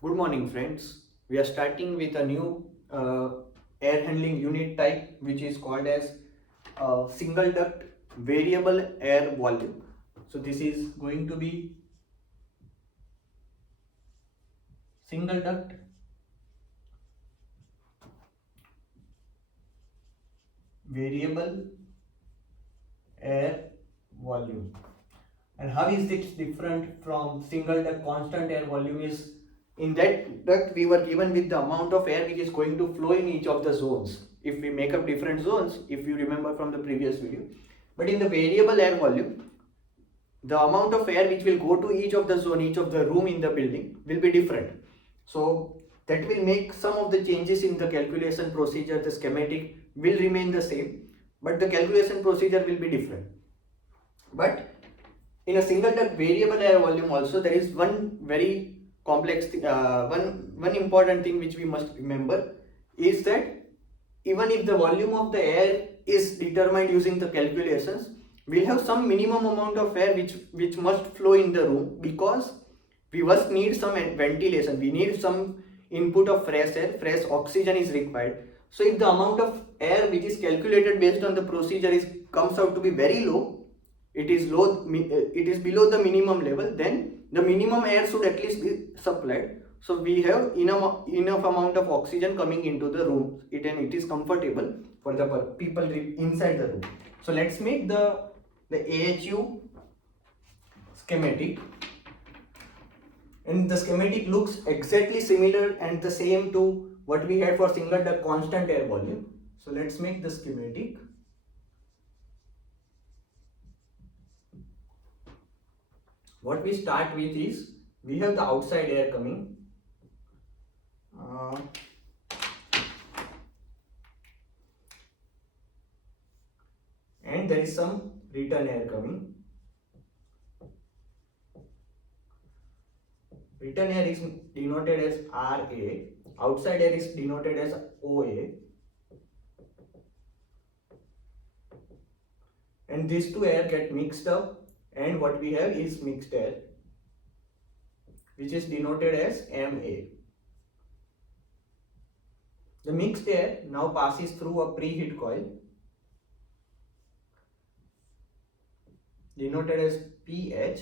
Good morning, friends. We are starting with a new air handling unit type, which is called as single duct variable air volume. So this is going to be single duct variable air volume. And how is it different from single duct constant air volume? Is in that duct we were given with the amount of air which is going to flow in each of the zones. If we make up different zones, if you remember from the previous video, but in the variable air volume, the amount of air which will go to each of the zone, each of the room in the building will be different. So that will make some of the changes in the calculation procedure. The schematic will remain the same, but the calculation procedure will be different. But in a single duct variable air volume also, there is one very complex one important thing which we must remember is that even if the volume of the air is determined using the calculations, we'll have some minimum amount of air which must flow in the room, because we must need some ventilation, we need some input of fresh air, fresh oxygen is required. So if the amount of air which is calculated based on the procedure is comes out to be very low, it is below the minimum level, then the minimum air should at least be supplied, so we have enough amount of oxygen coming into the room, and it is comfortable for the people inside the room. So let's make the AHU schematic, and the schematic looks exactly similar and the same to what we had for single duct constant air volume. So let's make the schematic. What we start with is, we have the outside air coming, and there is some return air coming. Return air is denoted as RA, outside air is denoted as OA, and these two air get mixed up, and what we have is mixed air, which is denoted as MA. The mixed air now passes through a preheat coil denoted as PH,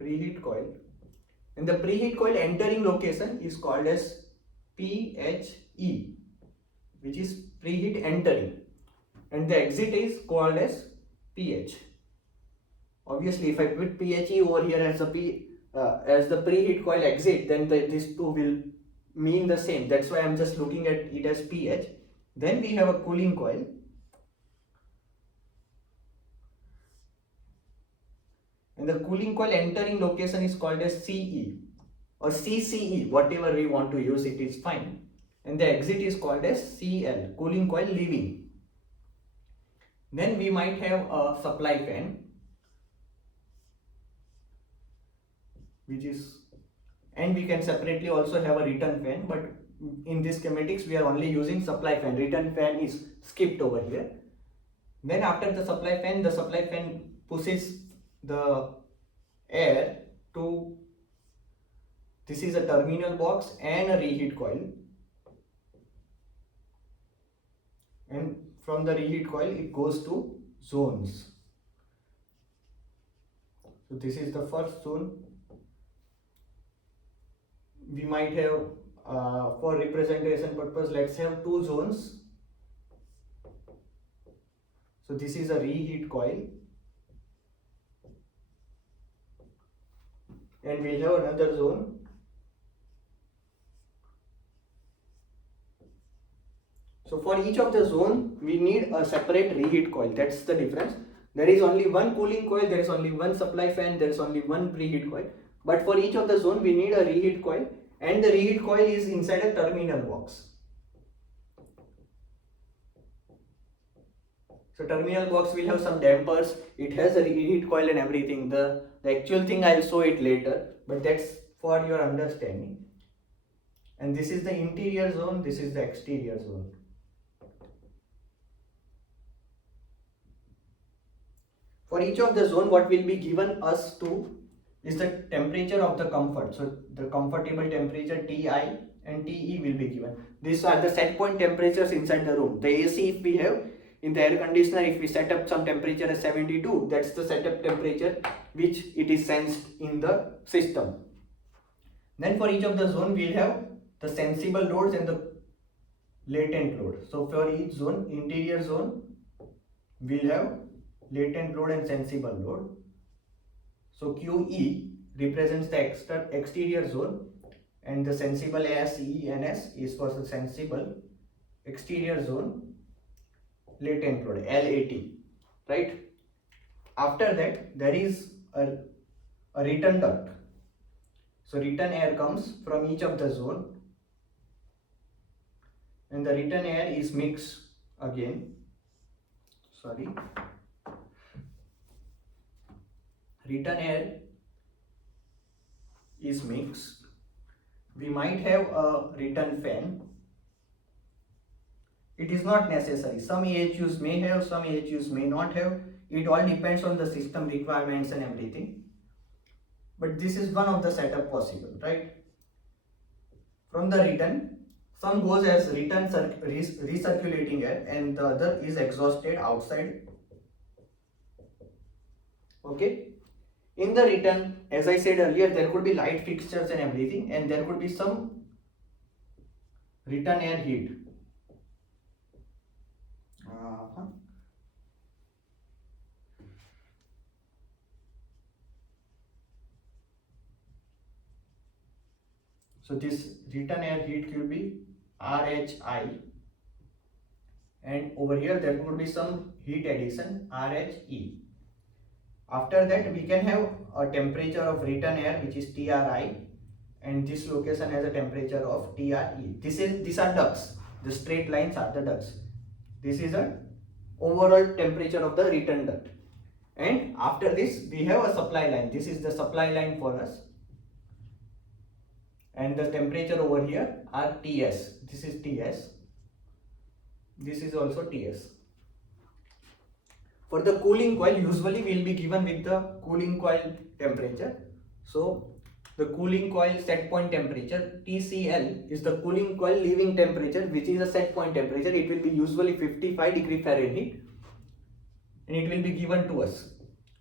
preheat coil, and the preheat coil entering location is called as PHE, which is preheat entering, and the exit is called as PH. Obviously, if I put PHE over here as the preheat coil exit, then these two will mean the same. That's why I'm just looking at it as PH. Then we have a cooling coil, and the cooling coil entering location is called as CE or CCE, whatever we want to use, it is fine. And the exit is called as CL, cooling coil leaving. Then we might have a supply fan, which is, and we can separately also have a return fan, but in this schematics we are only using supply fan. Return fan is skipped over here. Then after the supply fan pushes the air to, this is a terminal box and a reheat coil, and from the reheat coil it goes to zones. So this is the first zone. We might have for representation purpose, let's have two zones. So this is a reheat coil, and we'll have another zone. So for each of the zone we need a separate reheat coil. That's the difference. There is only one cooling coil, there is only one supply fan, there is only one preheat coil, but for each of the zone we need a reheat coil, and the reheat coil is inside a terminal box. So terminal box will have some dampers, it has a reheat coil and everything. The actual thing I'll show it later, but that's for your understanding. And this is the interior zone, this is the exterior zone. For each of the zone, what will be given us to is the temperature of the comfort. So the comfortable temperature Ti and Te will be given. These are the set point temperatures inside the room. The AC, if we have in the air conditioner, if we set up some temperature as 72, that's the setup temperature which it is sensed in the system. Then for each of the zone, we'll have the sensible loads and the latent load. So for each zone, interior zone, we'll have latent load and sensible load. So QE represents the exterior zone, and the sensible SE and S is for the sensible exterior zone latent load, LAT, right? After that, there is a return duct. So return air comes from each of the zone, and the return air is mixed again. Return air is mixed. We might have a return fan. It is not necessary. Some AHUs may have, some AHUs may not have. It all depends on the system requirements and everything. But this is one of the setup possible, right? From the return, some goes as return recirculating air and the other is exhausted outside. Okay. In the return, as I said earlier, there could be light fixtures and everything, and there could be some return air heat. So this return air heat will be RHI, and over here there would be some heat addition, RHE. After that, we can have a temperature of return air which is TRI, and this location has a temperature of TRE. These are ducts. The straight lines are the ducts. This is a overall temperature of the return duct. And after this, we have a supply line. This is the supply line for us. And the temperature over here are TS. This is TS. This is also TS. For the cooling coil, usually we will be given with the cooling coil temperature. So the cooling coil set point temperature, TCL, is the cooling coil leaving temperature, which is a set point temperature. It will be usually 55 degree Fahrenheit, and it will be given to us.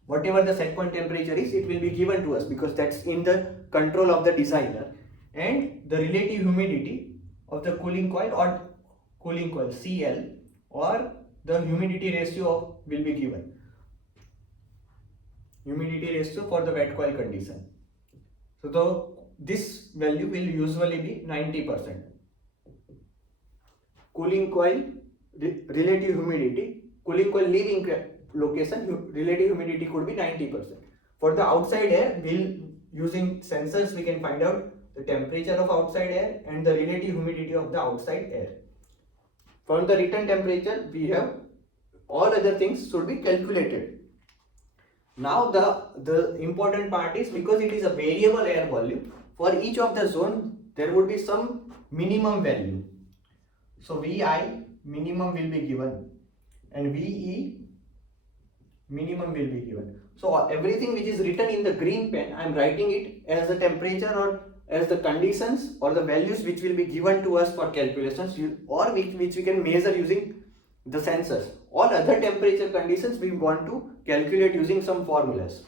Whatever the set point temperature is, it will be given to us because that's in the control of the designer. And the relative humidity of the cooling coil or cooling coil, CL, or the humidity ratio will be given. Humidity ratio for the wet coil condition. So this value will usually be 90%. Cooling coil relative humidity, cooling coil leaving location, relative humidity could be 90%. For the outside air, using sensors we can find out the temperature of outside air and the relative humidity of the outside air. From the return temperature, we have all other things should be calculated. Now the important part is, because it is a variable air volume, for each of the zone there would be some minimum value. So VI minimum will be given and VE minimum will be given. So everything which is written in the green pen, I am writing it as the temperature or as the conditions or the values which will be given to us for calculations, or which we can measure using the sensors. All other temperature conditions we want to calculate using some formulas.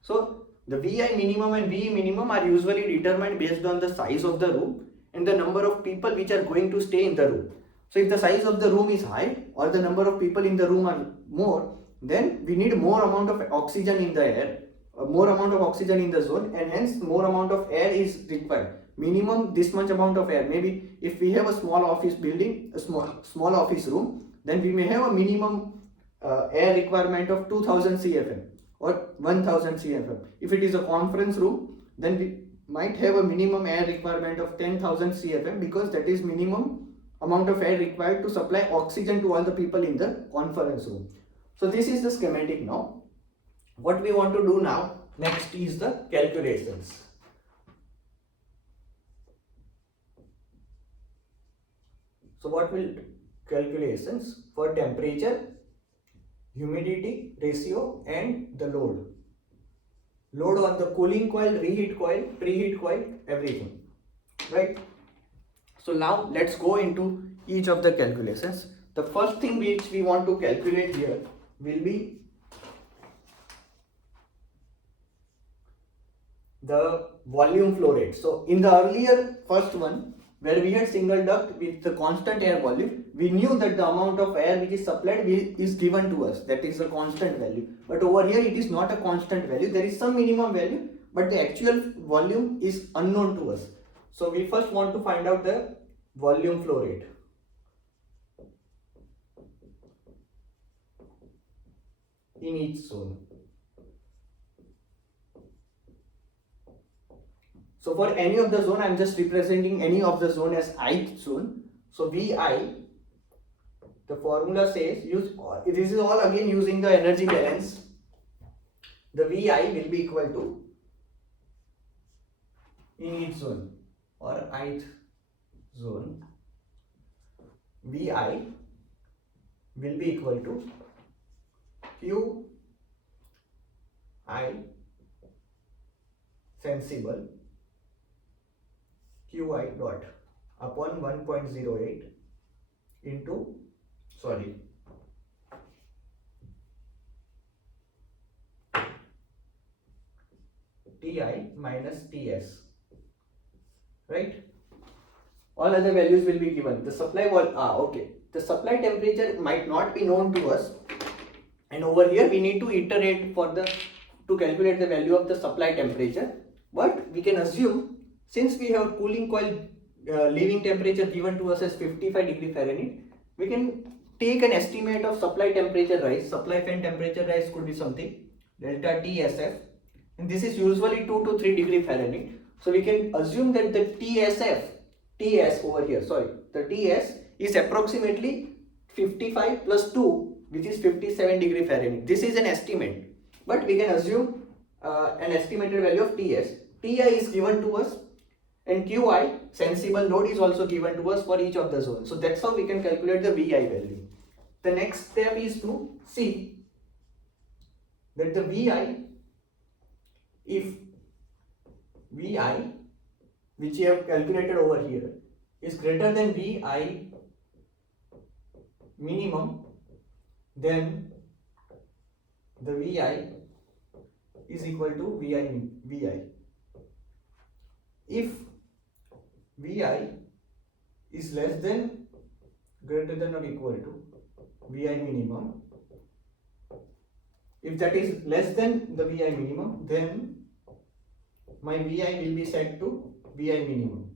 So the VI minimum and VE minimum are usually determined based on the size of the room and the number of people which are going to stay in the room. So if the size of the room is high or the number of people in the room are more, then we need more amount of oxygen in the air, more amount of oxygen in the zone, and hence more amount of air is required. Minimum this much amount of air. Maybe if we have a small office building, a small office room, then we may have a minimum air requirement of 2000 CFM or 1000 CFM. If it is a conference room, then we might have a minimum air requirement of 10,000 CFM, because that is minimum amount of air required to supply oxygen to all the people in the conference room. So this is the schematic now. What we want to do now, next is the calculations. So what will calculations for temperature, humidity ratio and the load. load on the cooling coil, reheat coil, preheat coil, everything, right? So now let's go into each of the calculations. The first thing which we want to calculate here will be the volume flow rate. So in the earlier first one, where we had single duct with the constant air volume, we knew that the amount of air which is supplied is given to us, that is a constant value. But over here it is not a constant value, there is some minimum value, but the actual volume is unknown to us. So we first want to find out the volume flow rate. In each zone. So for any of the zone, I am just representing any of the zone as ith zone. So Vi, the formula says, this is all again using the energy balance. The Vi will be equal to, in each zone or ith zone, Vi will be equal to Qi sensible Qi dot upon 1.08 into, Ti minus Ts, right? All other values will be given. The supply the supply temperature might not be known to us, and over here we need to iterate to calculate the value of the supply temperature. But we can assume, since we have cooling coil leaving temperature given to us as 55 degree Fahrenheit, we can take an estimate of supply temperature rise. Supply fan temperature rise could be something delta TSF, and this is usually 2 to 3 degree Fahrenheit. So we can assume that the TS over here, the TS is approximately 55 plus 2, which is 57 degree Fahrenheit. This is an estimate, but we can assume an estimated value of TS. Ti is given to us, and Qi, sensible load, is also given to us for each of the zones. So that's how we can calculate the Vi value. The next step is to see that the Vi, if Vi, which we have calculated over here, is greater than Vi minimum, then the Vi is equal to Vi. If Vi is less than, greater than or equal to Vi minimum, if that is less than the Vi minimum, then my Vi will be set to Vi minimum,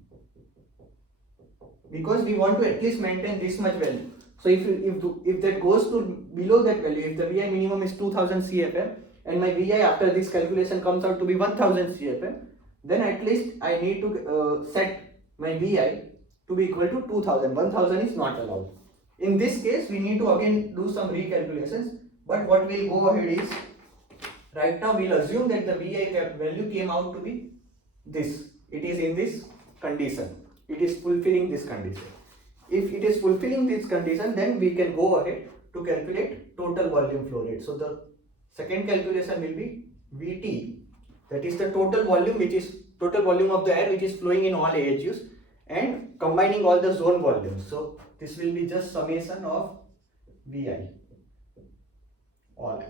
because we want to at least maintain this much value. So if that goes to below that value, if the Vi minimum is 2000 CFM and my Vi after this calculation comes out to be 1000 CFM, then at least I need to set my Vi to be equal to 2000. 1000 is not allowed. In this case, we need to again do some recalculations, but what we'll go ahead is, right now we'll assume that the Vi value came out to be this. It is in this condition. It is fulfilling this condition. If it is fulfilling this condition, then we can go ahead to calculate total volume flow rate. So the second calculation will be Vt, that is the total volume, which is total volume of the air which is flowing in all AHUs, and combining all the zone volumes. So this will be just summation of Vi, all I,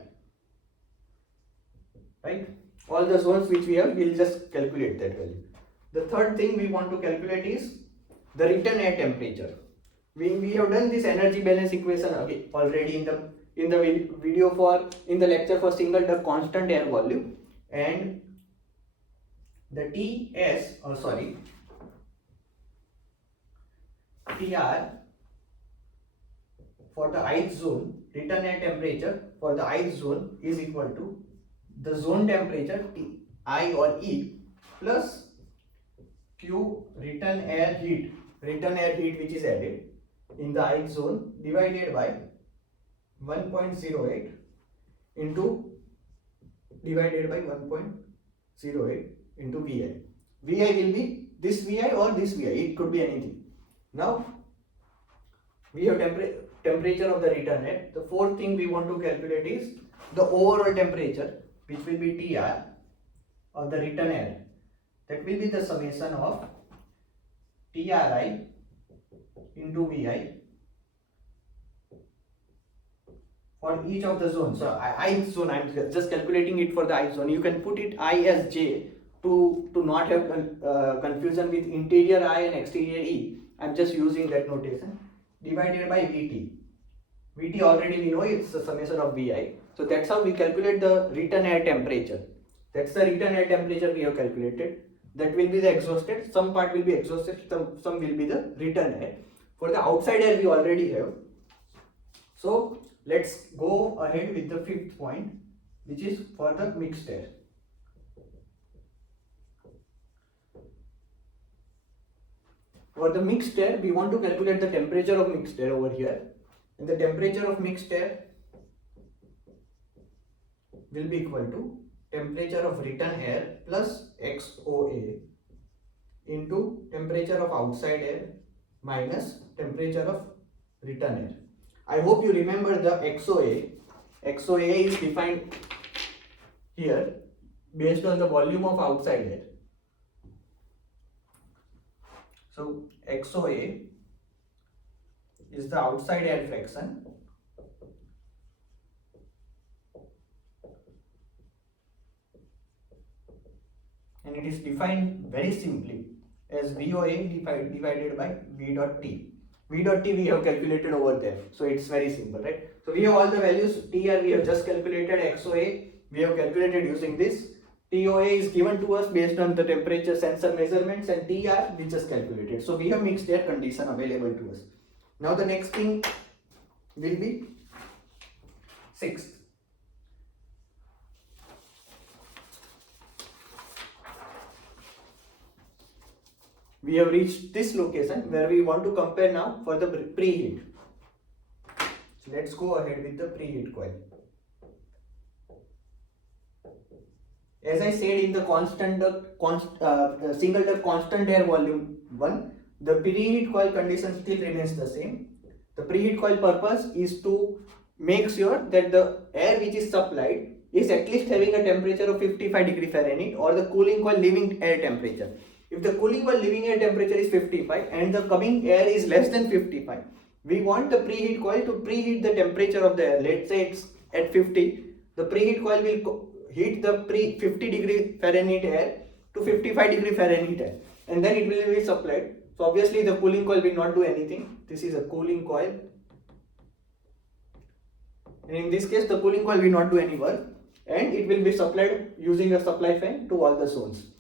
right? All the zones which we have, we'll just calculate that value. The third thing we want to calculate is the return air temperature. We have done this energy balance equation already in the lecture for single duct constant air volume, and the TR for the ith zone, return air temperature for the ith zone is equal to the zone temperature I or E plus Q return air heat which is added in the ith zone divided by 1.08 divided by 1.08 into Vi. Vi will be this Vi or this Vi, it could be anything. Now we have temperature of the return air. The fourth thing we want to calculate is the overall temperature, which will be TR, of the return air. That will be the summation of TRI into VI for each of the zones. So I zone, I'm just calculating it for the I zone. You can put it I as J to not have confusion with interior I and exterior E. I'm just using that notation, divided by VT. VT already we know it's the summation of VI. So that's how we calculate the return air temperature. That's the return air temperature we have calculated. That will be the exhausted, some part will be exhausted, some will be the return air. For the outside air we already have. So let's go ahead with the fifth point, which is for the mixed air. For the mixed air, we want to calculate the temperature of mixed air over here. And the temperature of mixed air will be equal to temperature of return air plus XOA into temperature of outside air minus temperature of return air. I hope you remember the XOA. XOA is defined here based on the volume of outside air. So XOA is the outside air fraction and it is defined very simply as VOA divided by V dot T. V dot T we have calculated over there, so it's very simple, right? So we have all the values. TR we have just calculated, XOA we have calculated using this. TOA is given to us based on the temperature sensor measurements, and TR we just calculated. So we have mixed air condition available to us. Now the next thing will be sixth. We have reached this location where we want to compare now for the preheat. So let's go ahead with the preheat coil. As I said in the single duct constant air volume 1, the preheat coil condition still remains the same. The preheat coil purpose is to make sure that the air which is supplied is at least having a temperature of 55 degree Fahrenheit or the cooling coil leaving air temperature. If the cooling coil leaving air temperature is 55 and the coming air is less than 55, we want the preheat coil to preheat the temperature of the air. Let's say it's at 50, the preheat coil will heat the 50 degree Fahrenheit air to 55 degree Fahrenheit air, and then it will be supplied. So obviously the cooling coil will not do anything. This is a cooling coil, and in this case the cooling coil will not do any work, and it will be supplied using a supply fan to all the zones.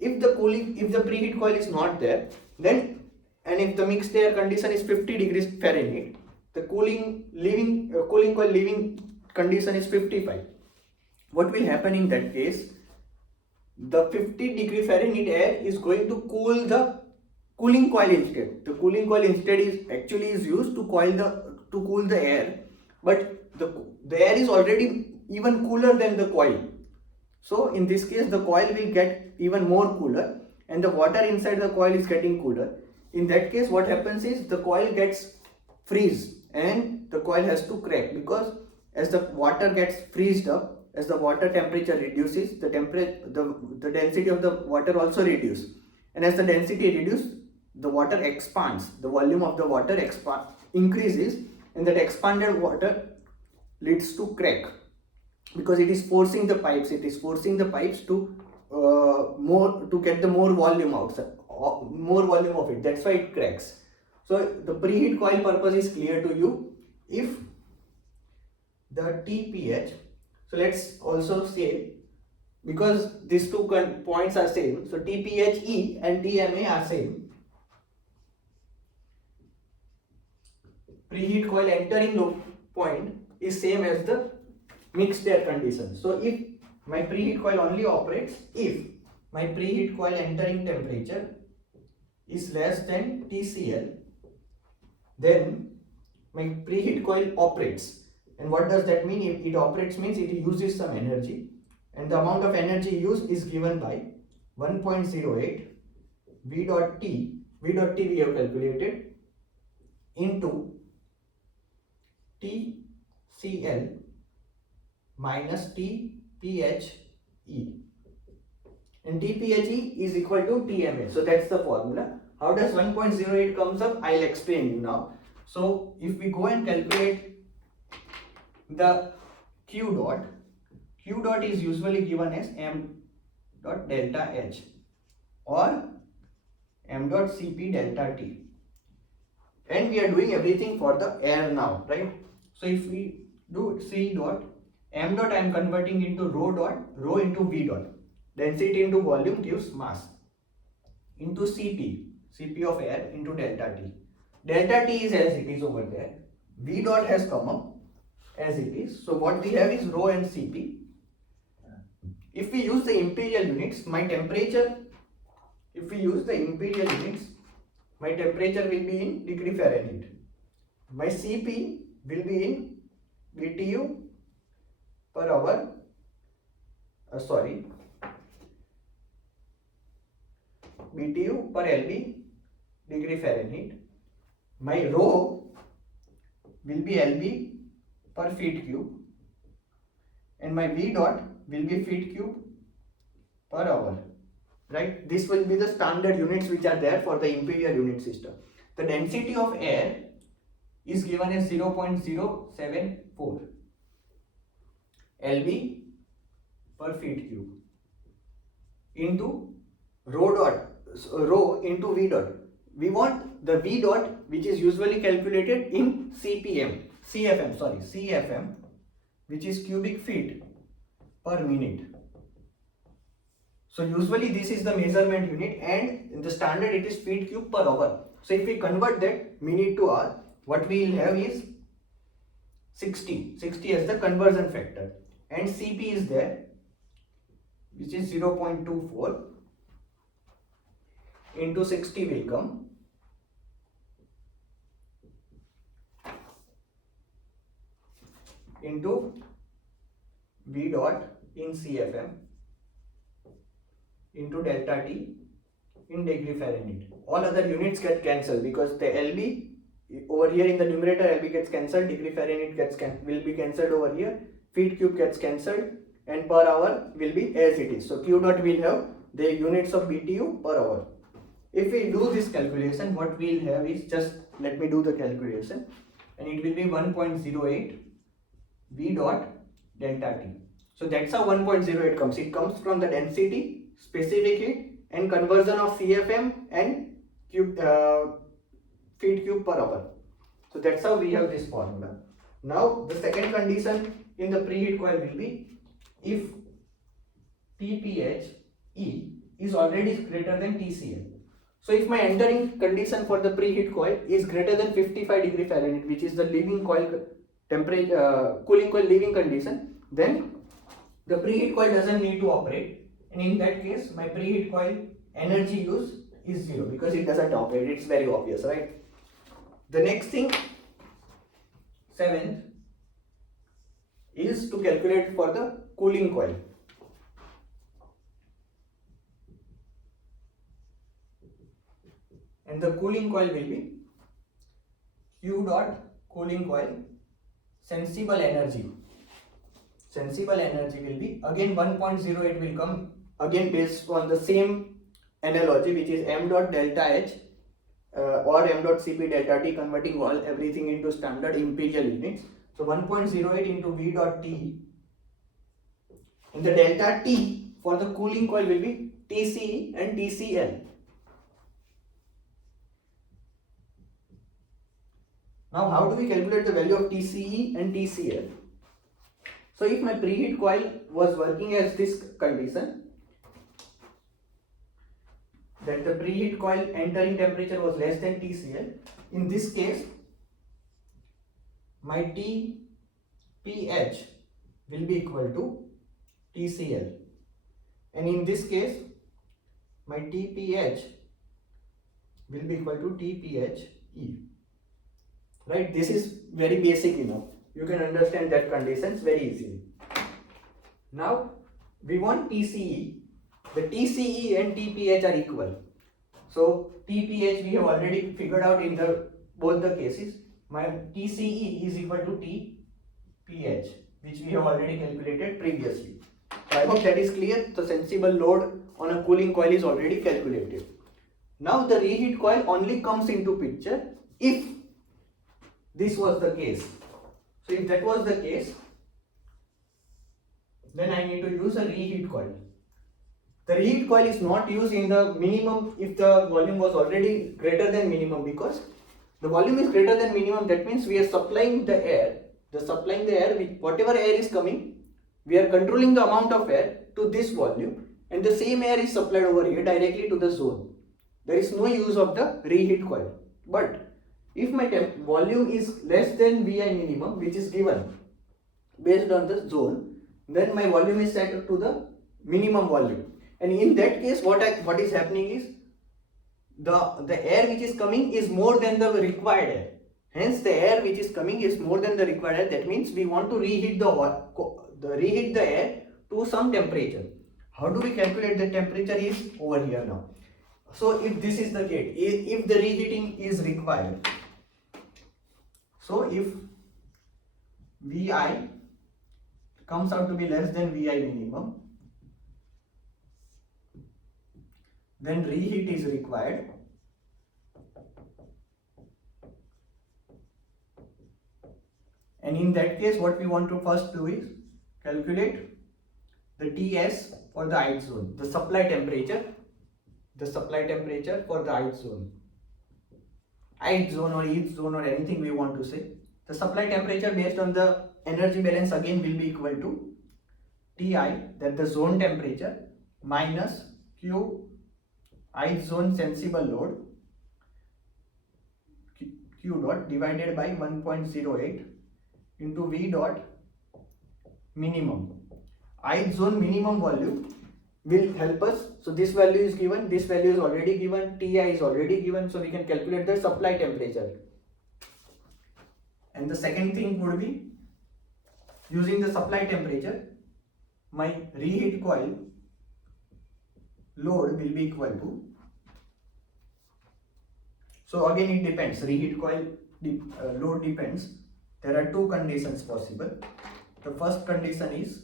If the preheat coil is not there, then, and if the mixed air condition is 50 degrees Fahrenheit, the cooling coil leaving condition is 55. What will happen in that case? The 50 degree Fahrenheit air is going to cool the cooling coil instead. The cooling coil instead is used to cool the air, but the air is already even cooler than the coil. So in this case the coil will get even more cooler and the water inside the coil is getting cooler. In that case what happens is the coil gets freeze and the coil has to crack, because as the water gets freezed up, as the water temperature reduces, the density of the water also reduces, and as the density reduces, the water expands, the volume of the water increases, and that expanded water leads to crack, because it is forcing the pipes to get the more volume outside, more volume of it. That's why it cracks. So the preheat coil purpose is clear to you. If the TPH, so let's also say, because these two points are same, so TPHE and TMA are same. Preheat coil entering point is same as the mixed air condition. So if my preheat coil only operates if my preheat coil entering temperature is less than TCL, then my preheat coil operates. And what does that mean? If it operates means it uses some energy, and the amount of energy used is given by 1.08 V dot T we have calculated into TCL minus TPHE. and TPHE is equal to TMA. So that's the formula. How does 1.08 comes up? I'll explain you now. So if we go and calculate the Q dot is usually given as m dot delta H or m dot Cp delta T, and we are doing everything for the air now, right? So if we do C dot, m dot I am converting into rho into V dot, density into volume gives mass, into Cp of air into delta T. Delta T is as it is over there. V dot has come up as it is. So what we have is rho and Cp. If we use the imperial units, my temperature, if we use the imperial units, my temperature will be in degree Fahrenheit. My Cp will be in BTU per hour. BTU per LB degree Fahrenheit. My rho will be LB per feet cube, and my V dot will be feet cube per hour, right? This will be the standard units which are there for the imperial unit system. The density of air is given as 0.074 LB per feet cube into rho into V dot. We want the V dot, which is usually calculated in CFM, which is cubic feet per minute. So usually this is the measurement unit, and in the standard it is feet cube per hour. So if we convert that minute to hour, what we will have is 60 as the conversion factor, and Cp is there, which is 0.24 into 60 will come into V dot in CFM into delta T in degree Fahrenheit. All other units get cancelled because the LB over here in the numerator, LB gets cancelled, degree Fahrenheit will be cancelled over here, feet cube gets cancelled, and per hour will be as it is. So Q dot will have the units of BTU per hour. If we do this calculation, what we will have is, just let me do the calculation, and it will be 1.08 V dot delta T. So that's how 1.08 comes. It comes from the density, specific heat, and conversion of CFM and feet cube per hour. So that's how we have this formula. Now the second condition in the preheat coil will be if TPHE is already greater than TCL. So if my entering condition for the preheat coil is greater than 55 degree Fahrenheit, which is the leaving coil temperature, cooling coil leaving condition, then the preheat coil doesn't need to operate, and in that case my preheat coil energy use is 0 because it doesn't operate. It's very obvious, right? The next thing, 7th, is to calculate for the cooling coil. And the cooling coil will be Q dot cooling coil sensible energy. Sensible energy will be again 1.08 will come again based on the same analogy, which is m dot delta H or m dot Cp delta T, converting everything into standard imperial units. So 1.08 into V dot T, and the delta T for the cooling coil will be TCE and TCL. Now how do we calculate the value of TCE and TCL? So if my preheat coil was working as this condition, that the preheat coil entering temperature was less than TCL, in this case my TPH will be equal to TCL, and in this case my TPH will be equal to TPHE. Right, this is very basic enough. You can understand that conditions very easily. Now we want TCE. The TCE and TPH are equal. So TPH we have already figured out in both the cases. My TCE is equal to TPH, which we have already calculated previously. So I hope that is clear. The sensible load on a cooling coil is already calculated. Now the reheat coil only comes into picture if this was the case. So if that was the case, then I need to use a reheat coil. The reheat coil is not used in the minimum if the volume was already greater than minimum, because the volume is greater than minimum. That means we are supplying the air. Supplying the air with whatever air is coming, we are controlling the amount of air to this volume, and the same air is supplied over here directly to the zone. There is no use of the reheat coil. But if my volume is less than Vi minimum, which is given based on the zone, then my volume is set to the minimum volume. And in that case, what is happening is the air which is coming is more than the required air. Hence, the air which is coming is more than the required air. That means we want to reheat the air to some temperature. How do we calculate the temperature is over here now. So if this is the case, if the reheating is required, so if Vi comes out to be less than Vi minimum, then reheat is required. And in that case, what we want to first do is calculate the Ts for the ith zone, the supply temperature for the ith zone or eth zone or anything we want to say. The supply temperature based on the energy balance again will be equal to Ti, that the zone temperature, minus Q ith zone sensible load Q dot divided by 1.08 into V dot minimum. Ith zone minimum volume will help us. So this value is given, this value is already given, Ti is already given, so we can calculate the supply temperature. And the second thing would be, using the supply temperature, my reheat coil load will be equal to, so again it depends, reheat coil load depends. There are two conditions possible. The first condition is,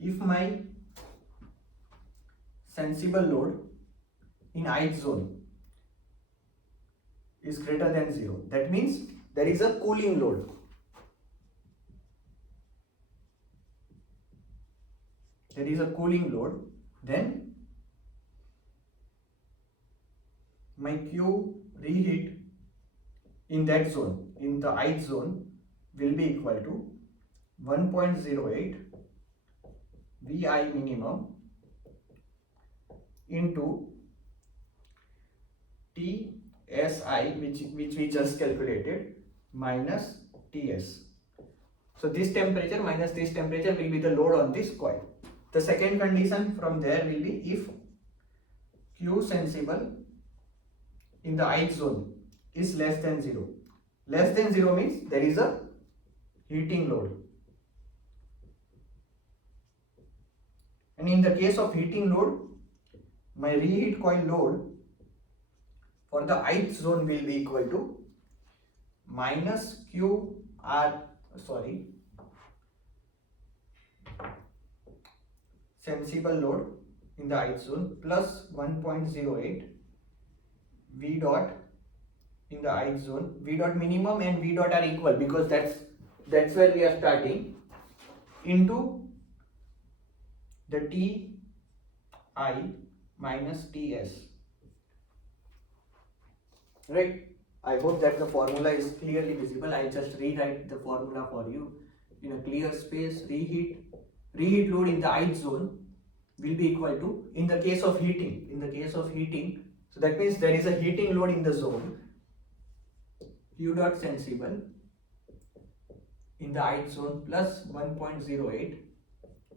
if my sensible load in ith zone is greater than 0, that means there is a cooling load. Then my Q reheat in that zone, in the ith zone, will be equal to 1.08 Vi minimum into TSI, which we just calculated, minus TS. So this temperature minus this temperature will be the load on this coil. The second condition from there will be, if Q sensible in the ith zone is less than 0. Less than 0 means there is a heating load. And in the case of heating load, my reheat coil load for the ith zone will be equal to minus sensible load in the ith zone plus 1.08 V dot in the ith zone. V dot minimum and V dot are equal because that's where we are starting, into the Ti minus Ts. Right? I hope that the formula is clearly visible. I just rewrite the formula for you in a clear space. Reheat load in the ith zone will be equal to, in the case of heating, so that means there is a heating load in the zone, Q dot sensible in the ith zone plus 1.08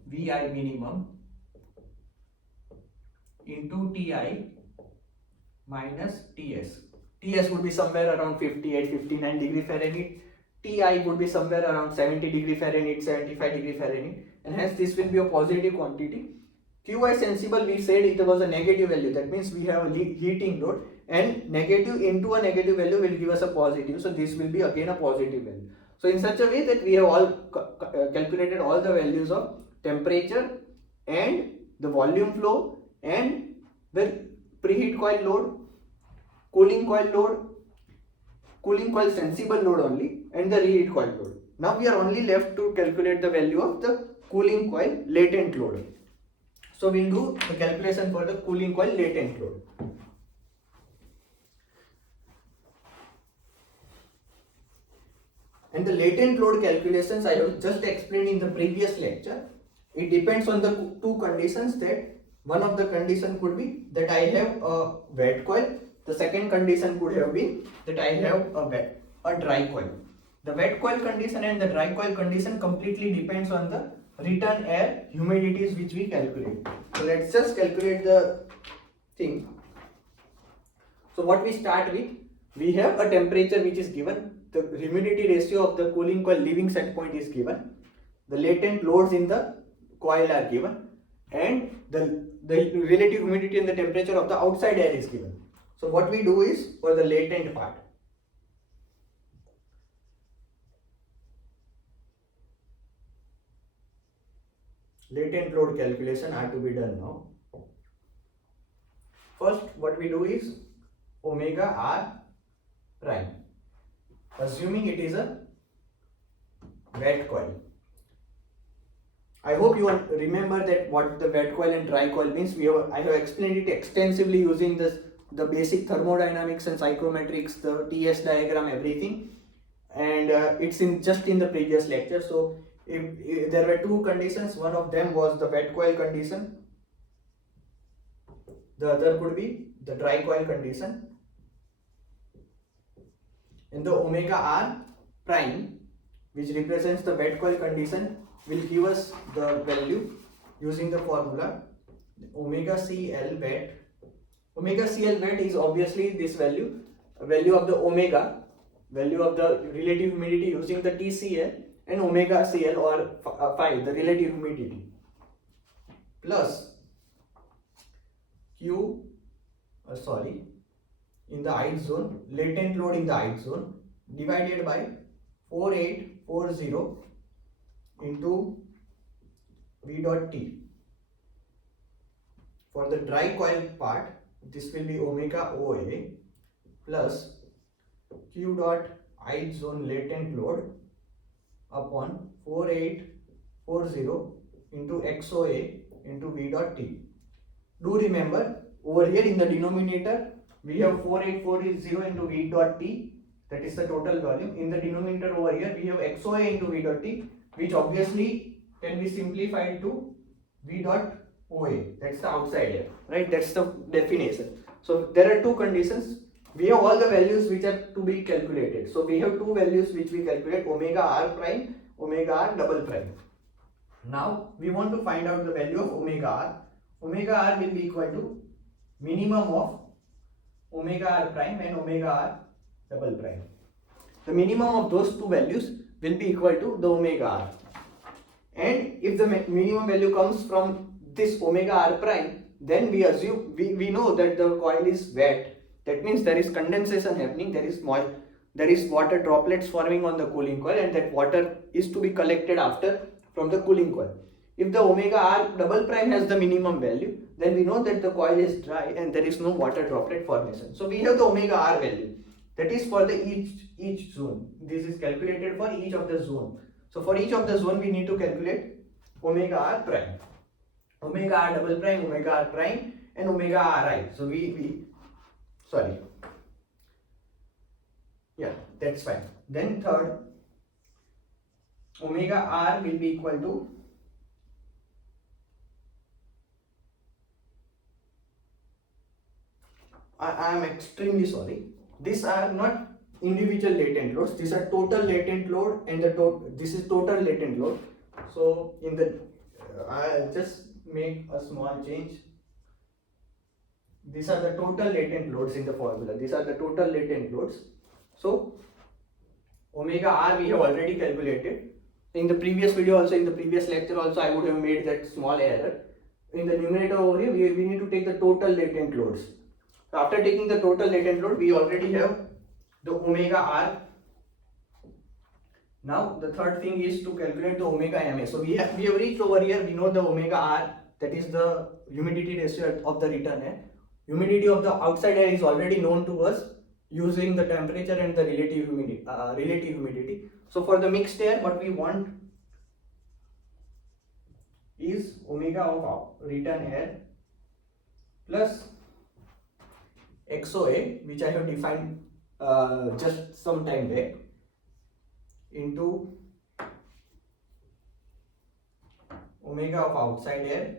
Vi minimum into Ti minus Ts. Ts would be somewhere around 58-59 degree Fahrenheit. Ti would be somewhere around 70 degree Fahrenheit, 75 degree Fahrenheit, and hence this will be a positive quantity. Qi sensible, we said it was a negative value. That means we have a heating load, and negative into a negative value will give us a positive. So this will be again a positive value. So in such a way that we have all calculated all the values of temperature and the volume flow and the preheat coil load, cooling coil load, cooling coil sensible load only, and the reheat coil load. Now we are only left to calculate the value of the cooling coil latent load. So we will do the calculation for the cooling coil latent load. And the latent load calculations I have just explained in the previous lecture. It depends on the two conditions. That one of the condition could be that I have a wet coil. The second condition could have been that I have a dry coil. The wet coil condition and the dry coil condition completely depends on the return air humidities which we calculate. So let's just calculate the thing. So what we start with, we have a temperature which is given, the humidity ratio of the cooling coil leaving set point is given, the latent loads in the coil are given, and the relative humidity and the temperature of the outside air is given. So what we do is, for the latent part, latent load calculation are to be done now. First what we do is omega r prime, assuming it is a wet coil. I hope you remember that what the wet coil and dry coil means. I have explained it extensively using the basic thermodynamics and psychrometrics, the TS diagram, everything, and it's just in the previous lecture. So if there were two conditions, one of them was the wet coil condition, the other could be the dry coil condition, and the omega r prime, which represents the wet coil condition, will give us the value using the formula omega CL wet. Omega CL wet is obviously this value of the omega, value of the relative humidity using the TCL, and omega CL or phi, the relative humidity, plus Q, in the ith zone, latent load in the ith zone, divided by 4840 into V dot T. For the dry coil part, this will be omega OA plus Q dot ith zone latent load upon 4840 into XOA into V dot T. Do remember, over here in the denominator we have 4840 into V dot T, that is the total volume. In the denominator over here we have XOA into V dot T, which obviously can be simplified to V dot OA, that's the outside air, right? That's the definition. So there are two conditions. We have all the values which are to be calculated. So we have two values which we calculate, omega r prime, omega r double prime. Now we want to find out the value of omega r. Omega r will be equal to minimum of omega r prime and omega r double prime. The minimum of those two values will be equal to the omega r. And if the minimum value comes from this omega r prime, then we assume, we know that the coil is wet. That means there is condensation happening, there is water droplets forming on the cooling coil, and that water is to be collected after from the cooling coil. If the omega r double prime has the minimum value, then we know that the coil is dry and there is no water droplet formation. So we have the omega r value, that is for the each zone. This is calculated for each of the zone. So for each of the zone we need to calculate omega r prime, omega r double prime, omega r prime, and omega ri. So that's fine. Then third, omega r will be equal to I am extremely sorry, these are not individual latent loads, these are total latent load, and this is total latent load. So in the I'll just make a small change. These are the total latent loads in the formula. These are the total latent loads. So omega r we have already calculated. In the previous video also, in the previous lecture also, I would have made that small error. In the numerator over here, we need to take the total latent loads. So after taking the total latent load, we already have the omega r Now the third thing is to calculate the omega ma. So we have reached over here. We know the omega r, that is the humidity ratio of the return air. Humidity of the outside air is already known to us using the temperature and the relative humidity. So for the mixed air, what we want is omega of return air plus XOA, which I have defined just some time back, into omega of outside air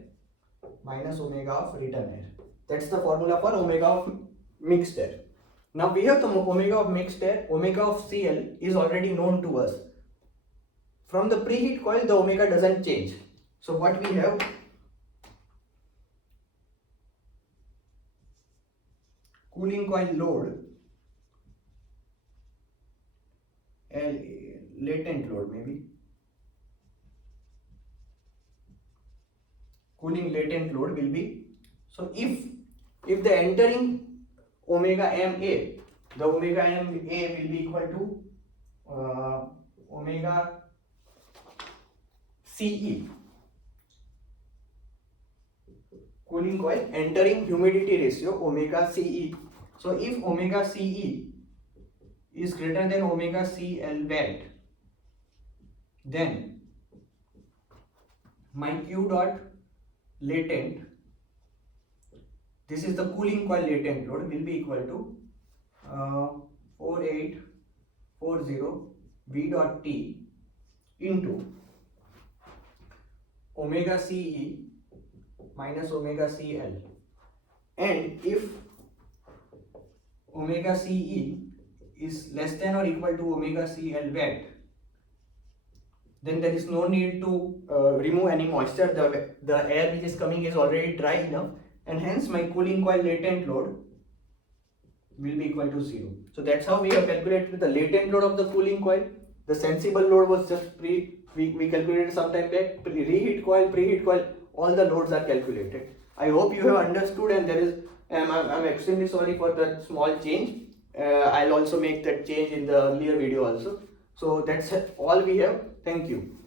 minus omega of return air. That's the formula for omega of mixed air. Now we have the omega of mixed air. Omega of CL is already known to us. From the preheat coil, the omega doesn't change. So what we have, cooling coil load, latent load maybe, cooling latent load will be, so if the entering omega ma, the omega ma will be equal to omega Ce, cooling coil entering humidity ratio omega Ce. So if omega Ce is greater than omega Cl wet, then my Q dot latent, this is the cooling coil latent load, will be equal to 4840 V dot T into omega Ce minus omega Cl. And if omega Ce is less than or equal to omega Cl wet, then there is no need to remove any moisture. The air which is coming is already dry enough, and hence my cooling coil latent load will be equal to 0. So that's how we have calculated the latent load of the cooling coil. The sensible load was just we calculated some time back. Reheat coil, preheat coil, all the loads are calculated. I hope you have understood, and there is I'm extremely sorry for that small change. I'll also make that change in the earlier video also. So that's all we have. Thank you.